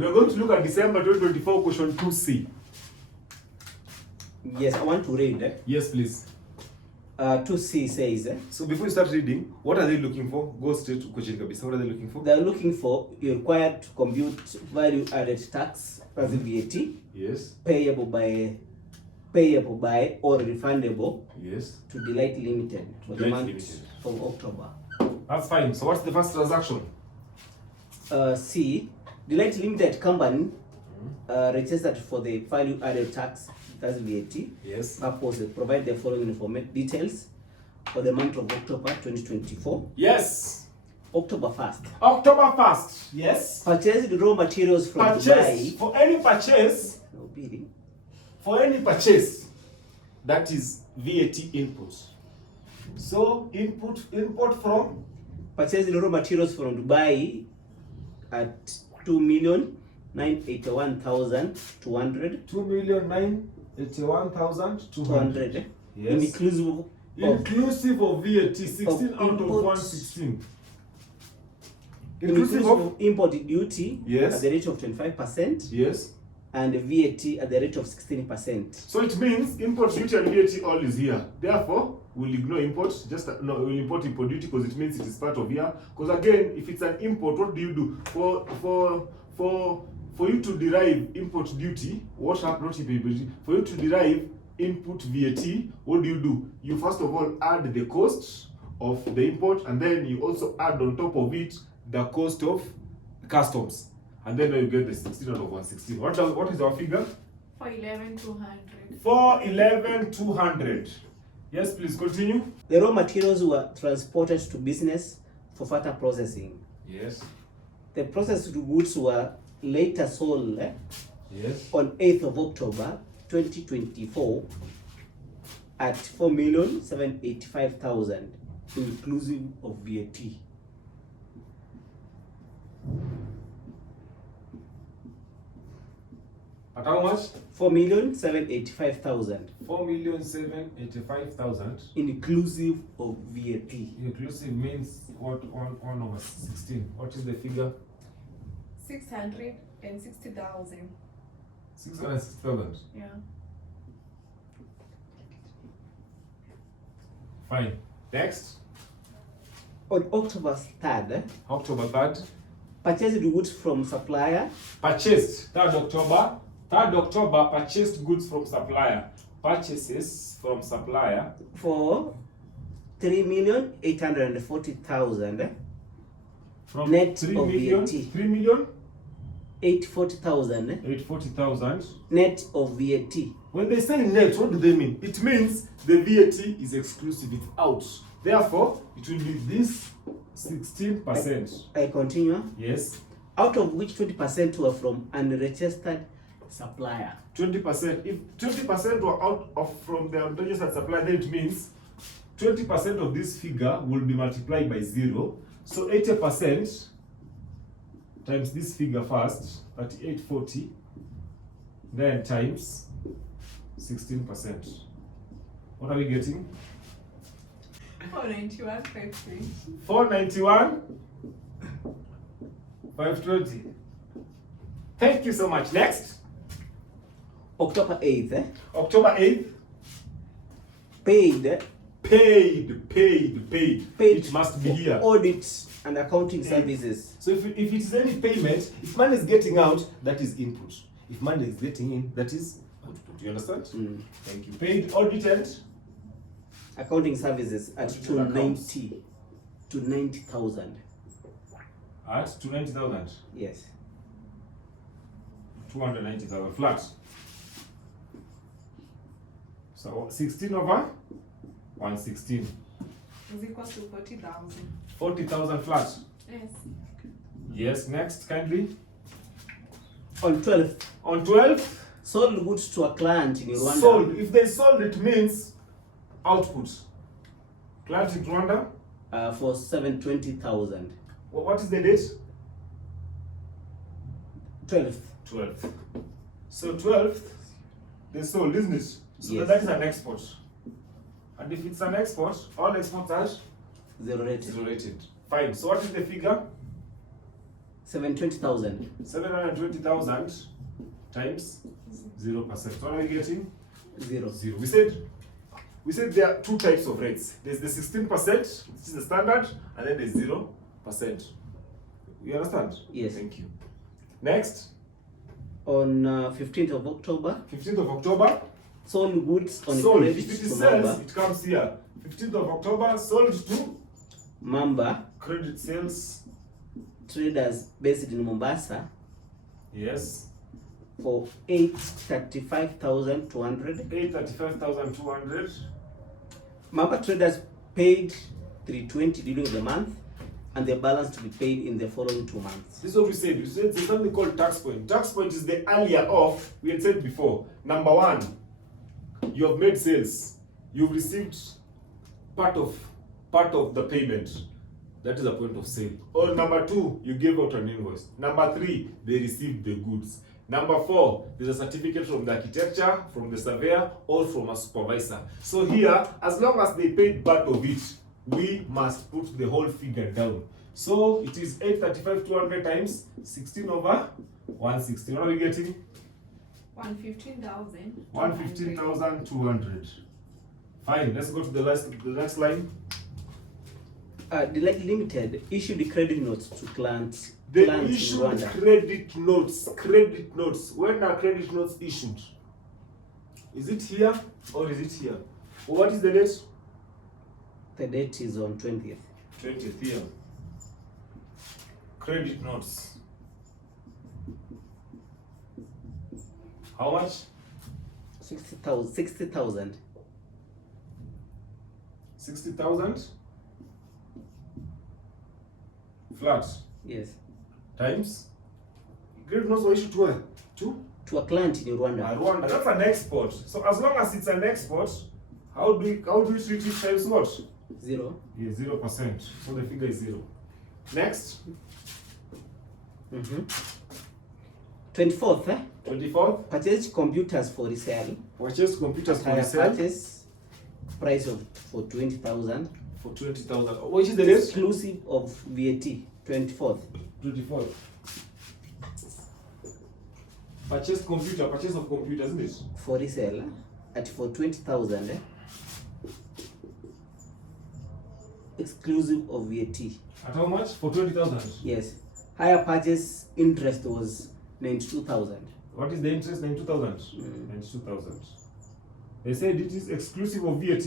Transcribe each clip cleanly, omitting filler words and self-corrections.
We are going to look at December 2024 question 2C. Yes, I want to read. Yes, please. 2C says. So before you start reading, what are they looking for? Go straight to question kabisa. What are they looking for? They are looking for, you're required to compute value added tax, as VAT. Yes. Payable by or refundable. Yes. To Delight Limited for the Delight month Limited. of October. That's fine. So what's the first transaction? C. Delight Limited company registered for the value added tax, that's VAT. Yes. Purpose, provide the following details for the month of October 2024. Yes. October 1st. October 1st. Yes. Purchased raw materials from Dubai. For any purchase. No bidding. For any purchase, that is VAT input. So import from. Purchased raw materials from Dubai at 2,981,200. 2,981,200. Yes. Inclusive of VAT, 16 out of 116. Inclusive of import duty. Yes. At the rate of 25%. Yes. And VAT at the rate of 16%. So it means import duty and VAT all is here. Therefore, we'll ignore import. We'll import duty because it means it is part of here. Because again, if it's an import, what do you do for you to derive import duty? What happens? For you to derive input VAT, what do? You first of all add the cost of the import, and then you also add on top of it the cost of customs. And then you get the 16 out of 116. What is our figure? 411,200. 411,200. Yes, please continue. The raw materials were transported to business for further processing. Yes. The processed goods were later sold yes. on 8th of October 2024 at 4,785,000 inclusive of VAT. At how much? 4,785,000. 4,785,000. Inclusive of VAT. Inclusive means what? 1 over 16. What is the figure? 660,000. 660,000. Yeah. Fine. Next. On October 3rd. October 3rd. Purchased goods from supplier. Purchased. 3rd October. 3rd October, purchased goods from supplier. Purchases from supplier. For 3,840,000. From net 3 of million. VAT. 3 million? 840,000. 840,000. Net of VAT. When they say net, what do they mean? It means the VAT is exclusive, it's out. Therefore, it will be this 16%. I continue. Yes. Out of which 20% were from unregistered supplier. 20%. If 20% were from the unregistered supplier, then it means 20% of this figure will be multiplied by 0. So 80% times this figure first, 3840, then times 16%. What are we getting? 491,520. 491,520. Thank you so much. Next. October 8th. October 8th. Paid. It must be here. Audit and accounting services. So if it is any payment, if money is getting out, that is input. If money is getting in, that is output. Do you understand? Thank you. Paid, audit, and accounting services at 290,000. At 290,000. Yes. 290,000 flat. So 16 over 116. Is equal to 40,000. 40,000 flat. Yes. Yes, next, kindly. On 12th. On 12th. Sold goods to a client in Rwanda. Sold. If they sold, it means output. Client in Rwanda. For 720,000. What is the date? 12th. 12th. So 12th, they sold, isn't it? So yes. That is an export. And if it's an export, all exports are zero rated. zero rated. Fine. So what is the figure? 720,000. 720,000 times 0%. What are we getting? 0. 0. We said there are two types of rates. There's the 16%, which is the standard, and then there's 0%. You understand? Yes. Thank you. Next, On 15th of October, 15th of October, sold goods on sold. credit If it to is sales, Mamba. it comes here. 15th of October, sold to Mamba credit sales. traders based in Mombasa Yes. for 835,200. 835,200. Mamba traders paid 320 during the month, and the balance to be paid in the following 2 months. This is what we said. We said there's something called tax point. Tax point is the earlier of, we had said before. Number one, you have made sales. You've received part of the payment. That is a point of sale. Or number two, you gave out an invoice. Number three, they received the goods. Number four, there's a certificate from the architecture, from the surveyor, or from a supervisor. So here, as long as they paid part of it, we must put the whole figure down. So it is 835,200 times 16 over 160. What are we getting? 115,000. 115,200. Fine, let's go to the next line. Delight Limited issued credit notes to clients They in issued Rwanda. credit notes. Credit notes. When are credit notes issued? Is it here or is it here? What is the date? The date is on 20th. 20th here. Credit notes. How much? 60,000. 60,000. 60,000 flat Yes. times. Credit notes were issued to where? To a client in Rwanda. Rwanda. That's an export. So as long as it's an export, how do we treat it times what? 0. Yeah, 0%. So the figure is 0. Next, 24th, 24th, purchased computers for resale. purchase computers for Higher resale purchase price for 20,000. for 20,000. Which is the date? Exclusive of VAT. 24th. 24th. Purchase of computer, isn't it? For resale for 20,000. Exclusive of VAT. At how much? For 20,000. Yes. Higher purchase interest was 92,000. What is the interest? 92,000. 92,000. They said it is exclusive of VAT.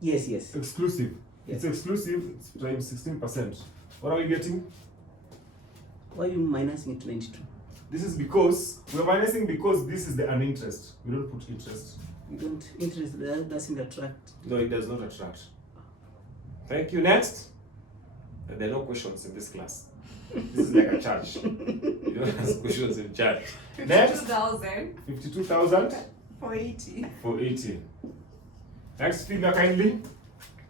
Yes, yes. Exclusive. Yes. It's exclusive. It's times 16%. What are we getting? Why are you minusing it to 92? This is because we're minusing because this is the uninterest. We don't put interest. You don't interest that doesn't attract. No, it does not attract. Thank you. Next. There are no questions in this class. This is like a church. You don't ask questions in church. Next. 52,000 52,000 for 80. for 80. Next figure kindly.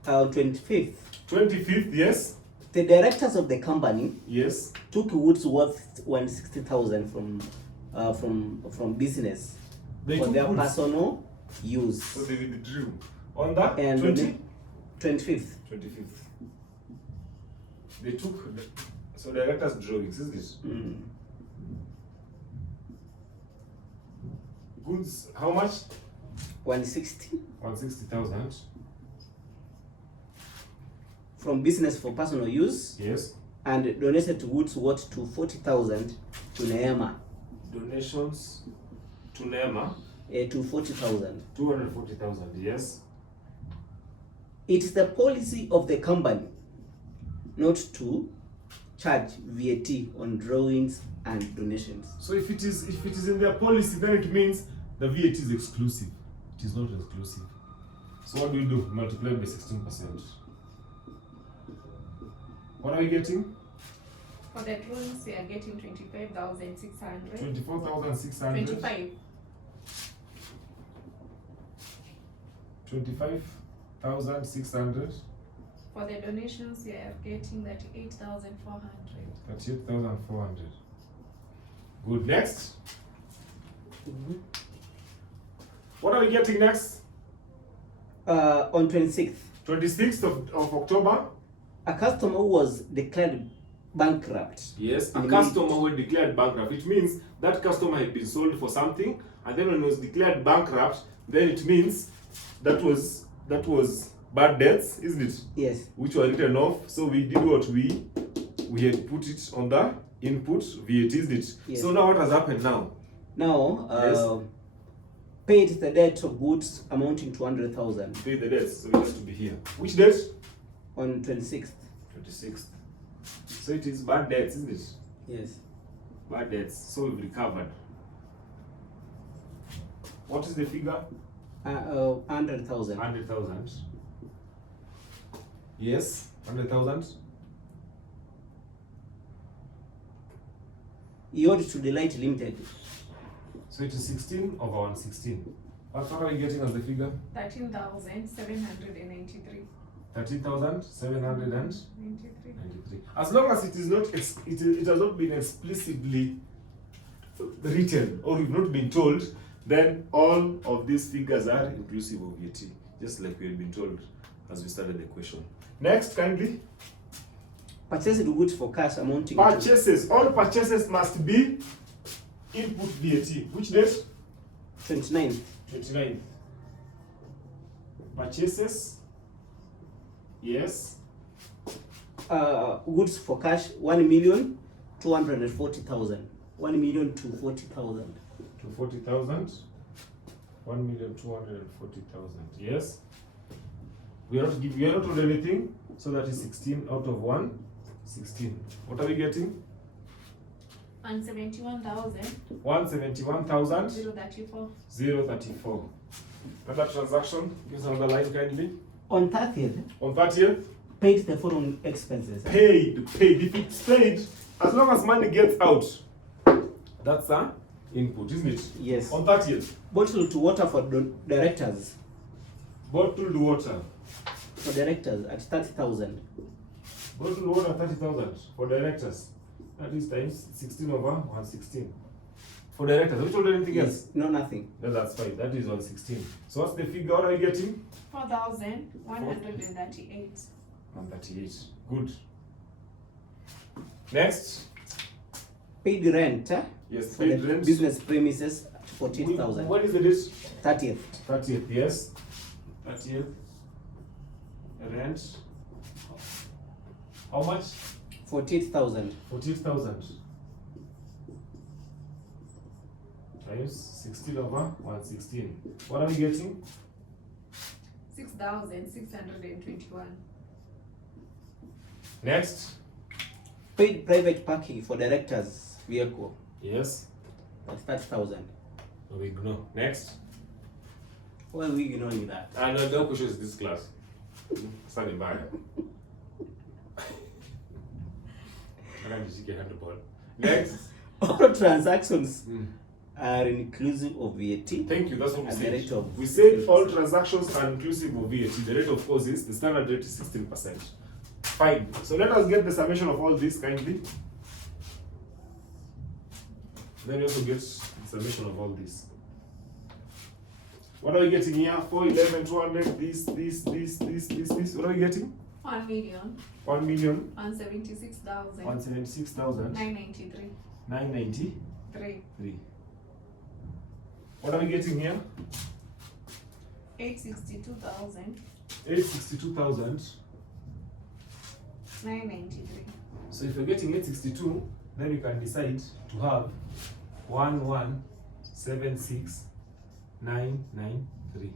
25th. 25th, yes. The directors of the company Yes. took goods worth 160,000 from business They for took their goods. personal use. So they withdrew. On the And 25th. 25th. They took, so directors drawings, isn't it? Goods, how much? 160 160,000. from business for personal use, Yes. and donated to goods worth to 40,000 to Neema. Donations to NEMA, To 40,000. 240,000, yes. It is the policy of the company not to charge VAT on drawings and donations. So if it is in their policy, then it means the VAT is exclusive. It is not exclusive. So what do? Multiply by 16%. What are we getting? For the drawings, we are getting 25,600. 24,600. 25. 25,600. For the donations, we are getting 38,400. 38,400. Good. Next. What are we getting next? On 26th, 26th of October. a customer who was declared bankrupt. Yes, a In the customer who declared bankrupt. It means that customer had been sold for something, and then when he was declared bankrupt, then it means that was bad debts, isn't it? Yes. Which were written off. So we did what we had put it on the input VAT, isn't it? Yes. So now what has happened now? Now, Yes. paid the debt of goods amounting to 100,000 Pay the debts. So it has to be here. Which date? on 26th. 26th. So it is bad debts, isn't it? Yes. Bad debts. So we've recovered. What is the figure? 100,000. 100,000. Yes, 100,000. He owed to Delight Limited. So it is 16 over 116. What are we getting as the figure? 13,793. 13,793. 93. As long as it is not, it has not been explicitly written or you've not been told, then all of these figures are inclusive of VAT, just like we had been told as we started the question. Next, kindly. Purchased goods for cash amounting to Purchases. All purchases must be input VAT. Which date? 29th. 29th. Purchases. Yes. Goods for cash 1,240,000. 1,240,000. To 40,000. 1,240,000. Yes. We are not told anything, so that is 16 out of 116. What are we getting? 171,000. 171,000. 034. 034. Another transaction. Give us another line kindly. On 30th, On 30th. paid the following expenses. Paid. If it's paid, as long as money gets out, that's an input, isn't it? Yes. On 30th. Bottled water for directors. Bottled water. For directors at 30,000. Bottled water 30,000 for directors. That is times 16 over 116. For directors. Have you told anything else? No, nothing. No, that's fine. That is 116. So what's the figure? What are you getting? 4,138. 138. Good. Next. Paid rent Yes, for paid the rent. business premises at 14,000. What is the date? 30th. 30th, yes. 30th. Rent. How much? 48,000. 48,000. Times 16 over 116. What are we getting? 6,621. Next. Paid private parking for director's vehicle Yes. at 30,000. We ignore. Next. Why are we ignoring that? And no question is this class. Standing by. Next. All transactions are inclusive of VAT. Thank you. That's what we At the said. rate of We said all transactions are inclusive of VAT. The rate, of course, is the standard rate is 16%. Fine. So let us get the summation of all this kindly. Then we also get the summation of all this. What are we getting here? 4, 11, 200, this. What are we getting? 1 million. 1,176,993. 176,993. 3. What are we getting here? 862,000. 862,993. So if you're getting 862, then you can decide to have 1,176,993.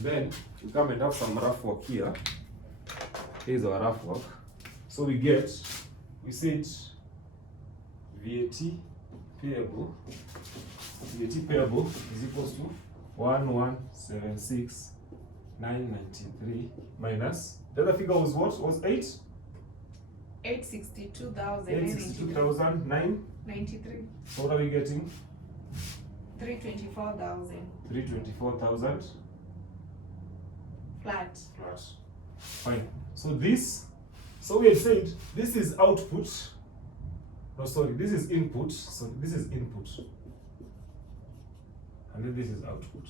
Then you come and have some rough work here. Here's our rough work. So we said VAT payable is equals to 1,176,993 minus the other figure was what? Was 8? 862,993. 862,993. So what are we getting? 324,000. 324,000 Flat. flat. Fine. So we had said this is output. No, sorry, this is input. So this is input. And then this is output.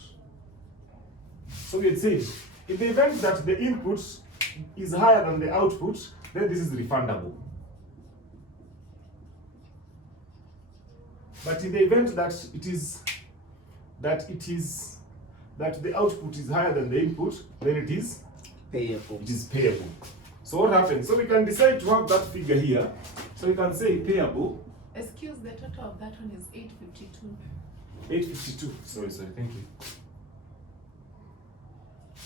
So we had said, in the event that the input is higher than the output, then this is refundable. But in the event that the output is higher than the input, then it is Payable. payable. So what happens? So we can decide to have that figure here. So we can say payable. Excuse, the total of that one is 852. 852. Sorry, thank you.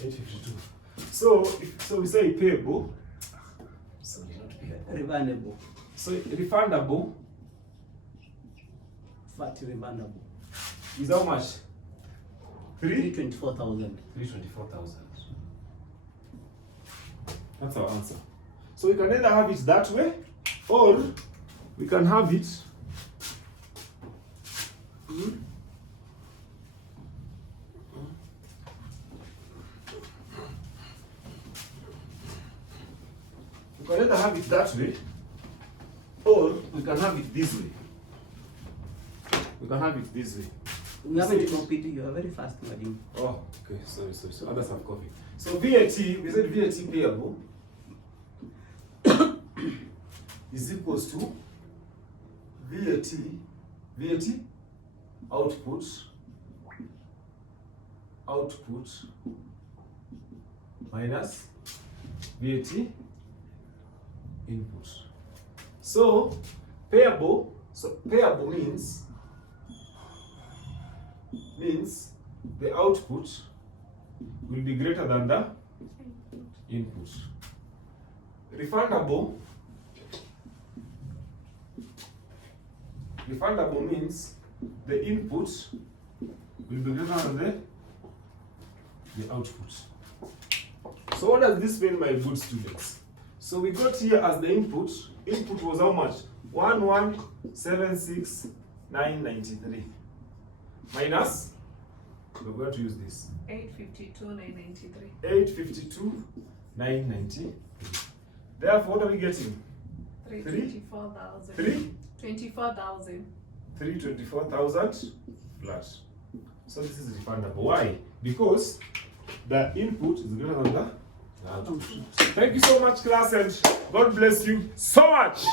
852. So we say payable. Sorry, not payable. Refundable. So refundable VAT refundable. is how much? 324,000. 324,000. That's our answer. So we can either have it that way, or we can have it we can either have it that way, or we can have it this way. We can have it this way. We haven't completed. You are very fast, madam. Oh, okay. Sorry. So others have coffee. So VAT, we said VAT payable is equals to VAT output minus VAT input. So payable means the output will be greater than the input. Refundable means the input will be greater than the output. So what does this mean, my good students? So we got here as the input was how much? 1176993 minus, we're going to use this, 852,993. 852,993. Therefore, what are we getting? 324,000. 24,000. 324,000 flat. So this is refundable. Why? Because the input is greater than the output. Thank you so much, class, and God bless you so much.